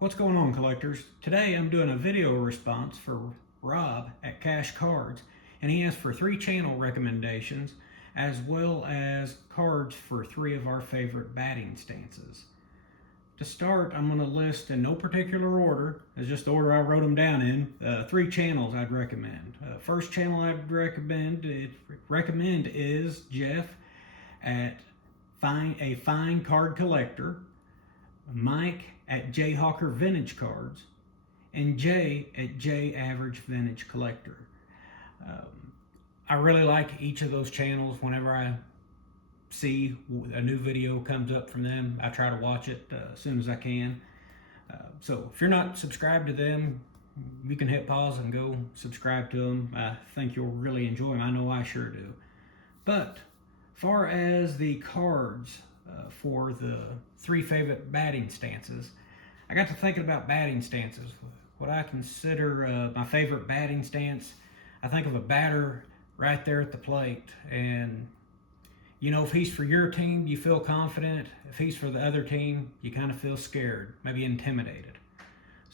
What's going on, collectors? Today I'm doing a video response for Rob at Cash Cards, and he asked for 3 channel recommendations as well as cards for 3 of our favorite batting stances. To start, I'm going to list in no particular order, it's just the order I wrote them down in, 3 channels I'd recommend. First channel I'd recommend is Jeff at a Fine Card Collector, Mike at Jayhawker Vintage Cards, and Jay at J Average Vintage Collector. I really like each of those channels. Whenever I see a new video comes up from them, I try to watch it as soon as I can. So if you're not subscribed to them, you can hit pause and go subscribe to them. I think you'll really enjoy them. I know I sure do. But far as the cards for the 3 favorite batting stances, I got to thinking about batting stances. What I consider my favorite batting stance, I think of a batter right there at the plate. And, you know, if he's for your team, you feel confident. If he's for the other team, you kind of feel scared, maybe intimidated.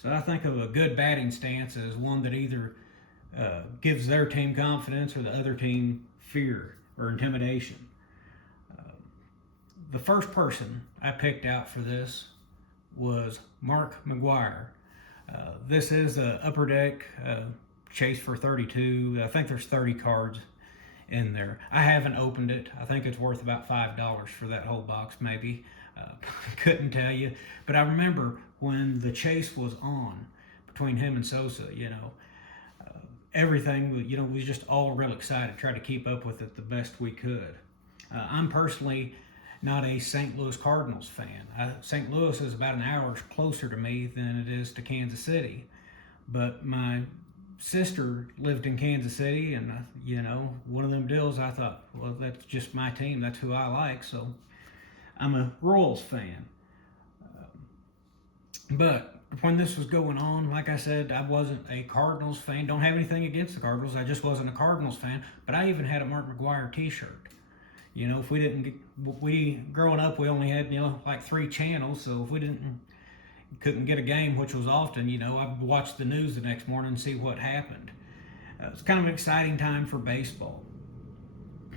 So I think of a good batting stance as one that either gives their team confidence or the other team fear or intimidation. The first person I picked out for this was Mark McGwire. This is a Upper Deck Chase for 32. I think there's 30 cards in there. I haven't opened it. I think it's worth about $5 for that whole box, maybe. Couldn't tell you. But I remember when the chase was on between him and Sosa, everything, we was just all real excited, tried to keep up with it the best we could. I'm personally not a St. Louis Cardinals fan. St. Louis is about an hour closer to me than it is to Kansas City. But my sister lived in Kansas City, and one of them deals, I thought, well, that's just my team. That's who I like. So I'm a Royals fan. But when this was going on, like I said, I wasn't a Cardinals fan. Don't have anything against the Cardinals. I just wasn't a Cardinals fan. But I even had a Mark McGwire t-shirt. If we growing up, we only had, like 3 channels. So if we couldn't get a game, which was often, I'd watch the news the next morning and see what happened. It's kind of an exciting time for baseball.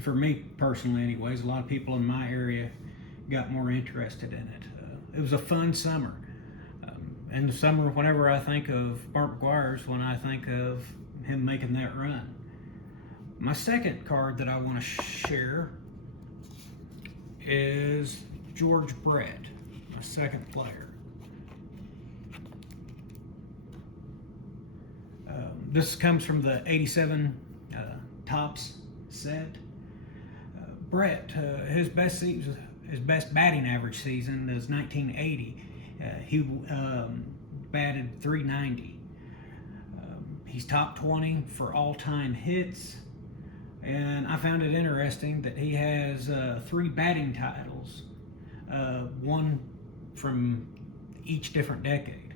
For me personally, anyways, a lot of people in my area got more interested in it. It was a fun summer. In the summer, whenever I think of Mark McGwire's, when I think of him making that run. My second card that I want to share is George Brett, my second player. This comes from the 87 Topps set. Brett, his best batting average season is 1980. He batted .390. He's top 20 for all-time hits. And I found it interesting that he has 3 batting titles, one from each different decade.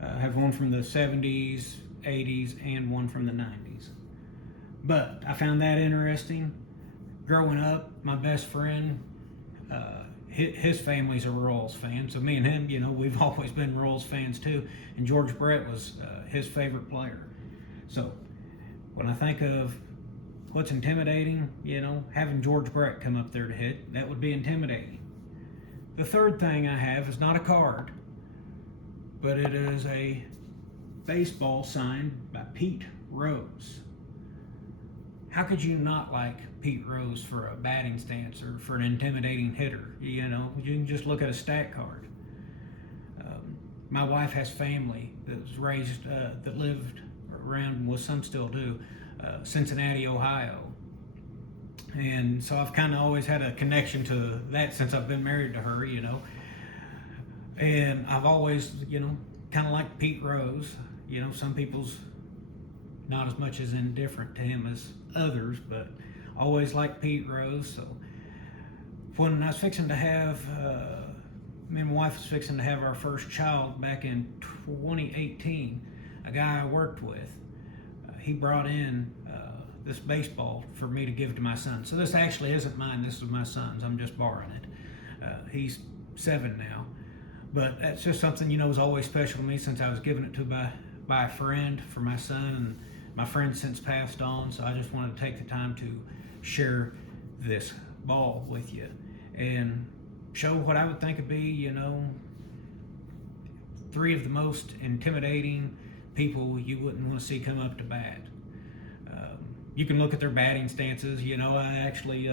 I have one from the 70s, 80s, and one from the 90s. But I found that interesting. Growing up, my best friend, his family's a Royals fan, so me and him, we've always been Royals fans too. And George Brett was his favorite player. So when I think of what's intimidating, having George Brett come up there to hit, that would be intimidating. The third thing I have is not a card, but it is a baseball signed by Pete Rose. How could you not like Pete Rose for a batting stance or for an intimidating hitter? You can just look at a stat card. My wife has family that was raised, that lived around, well, some still do, Cincinnati, Ohio. And so I've kind of always had a connection to that since I've been married to her, And I've always, kind of liked Pete Rose. Some people's not as much as indifferent to him as others, but always liked Pete Rose. So when I was fixing to have, me and my wife was fixing to have our first child back in 2018, a guy I worked with, he brought in this baseball for me to give to my son. So this actually isn't mine, this is my son's, I'm just borrowing it. He's 7 now. But that's just something, is always special to me since I was given it to by a friend for my son, and my friend since passed on. So I just wanted to take the time to share this ball with you and show what I would think would be, three of the most intimidating people you wouldn't want to see come up to bat. You can look at their batting stances. I actually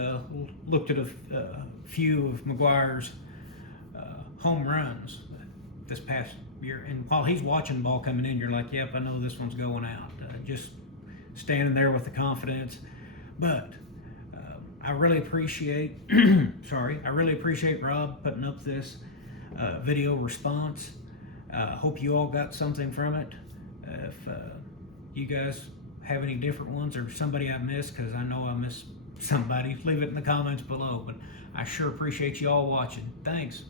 looked at a few of McGwire's home runs this past year, and while he's watching the ball coming in, you're like, yep, I know this one's going out. Just standing there with the confidence. But I really appreciate I really appreciate Rob putting up this video response. Hope you all got something from it. If you guys have any different ones or somebody I missed, because I know I missed somebody, leave it in the comments below. But I sure appreciate you all watching. Thanks.